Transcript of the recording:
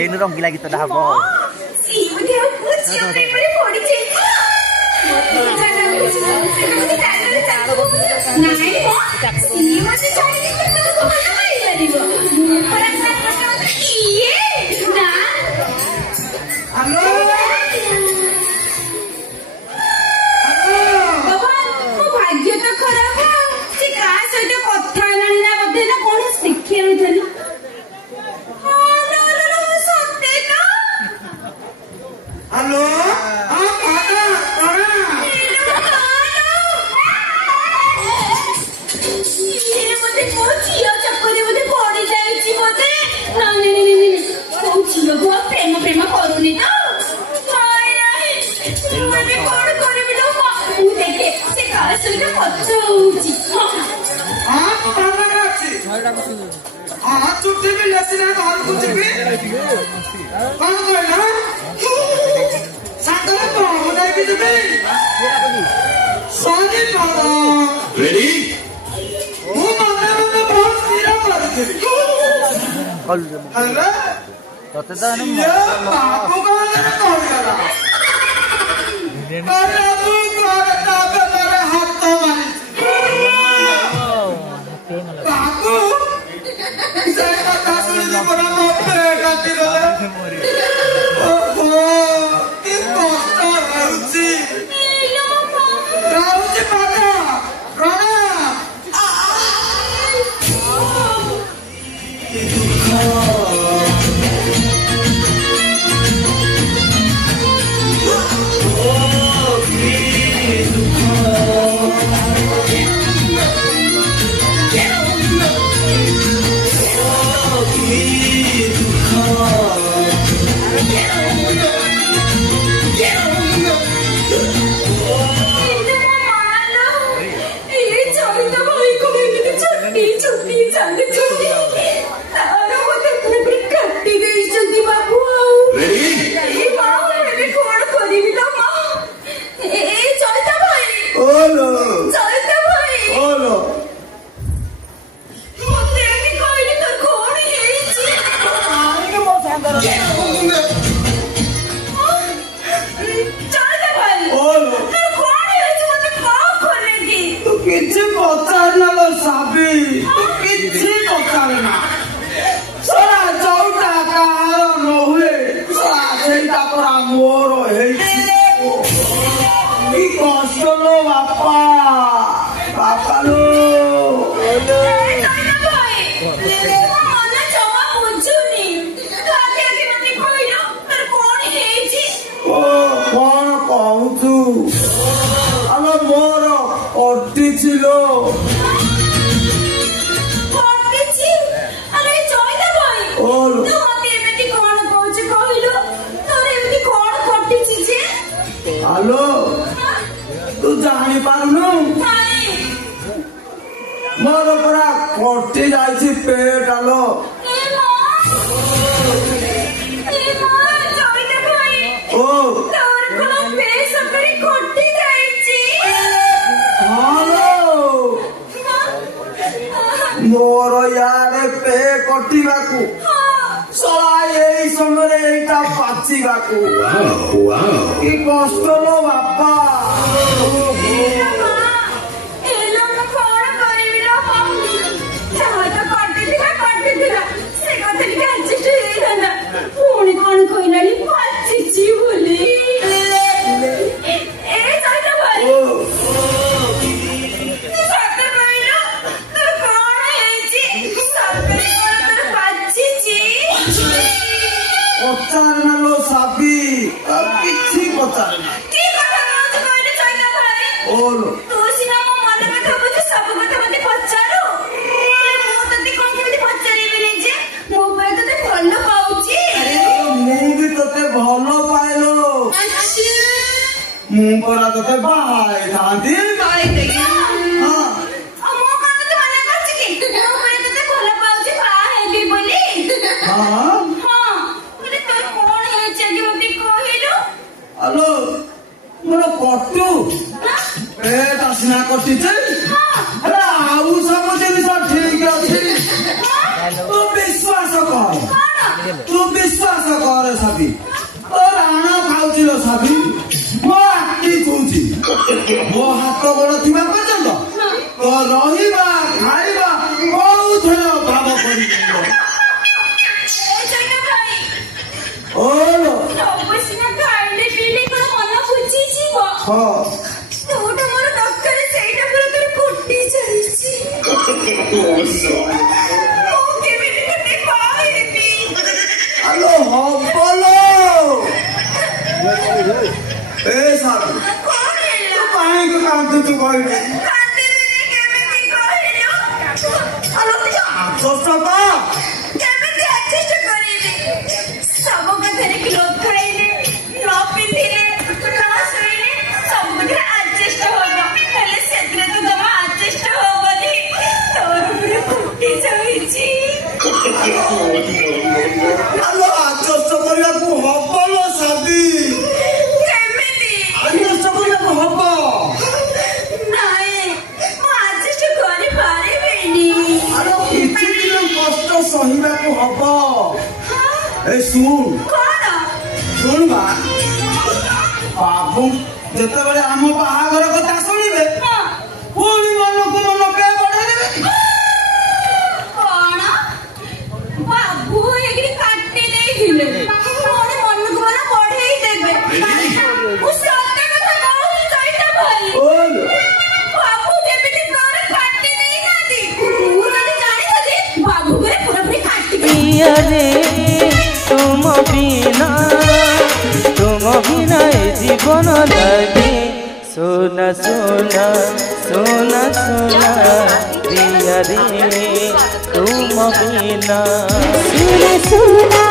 ଏଇନୁ ରଙ୍ଗିଲା ଗୀତଟା ହବ। कटी आउ सब जिन ठीक अच्छे रे साबी तो राणा खाउची लो साबी मो आखी चुची मो हाथ गोड़ थिबा पर्यंत तो रहिबा खाइबा बहुत थर भाव करी ओलो सबसिना खाइले पीले को मन बुझी जीव हां तोटा मोर डॉक्टर सेटा पूरा कर कुटी चलीची ओके बेटे ते पाएबी हेलो हबलो ए साबी कोन हेला पाए को काम तू कहले कांदे बेने केमेती कहलो अरे सोचता केमेती एडजस्ट करिले सब कथरे क्लोथ खाइले न पिंधिले न सोइले सब कथरे एडजस्ट होबो हेले सेतरे तो जमा एडजस्ट होबनी तोर पूरा कुटी जाईची हेलो आजस्ट करिया को हबलो साबी केमेती आजस्ट करिया को हबो नाइ मो एडजस्ट करि पारिबेनी अरे किछि दिन कष्ट सहिबा को हबो ए सुन सुन बा बाबू जेते बेले हम बाहागर कथा सुनिबे पुणी मन को मन पे बढ़े देबे कोन बाबू एग्री काटी नहीं हिले कोन मन को मन बढ़े देबे उ सत्य कथा कहू सईटा भाई ओल बाबू जेमिति तोर काटी नहीं नादी पूरा जानि थी बाबू को पूरा पूरी काटी रे तुम बिना ए जीवन लगे सोना सोना सोना सोना प्रिया रे तुम बिना सुना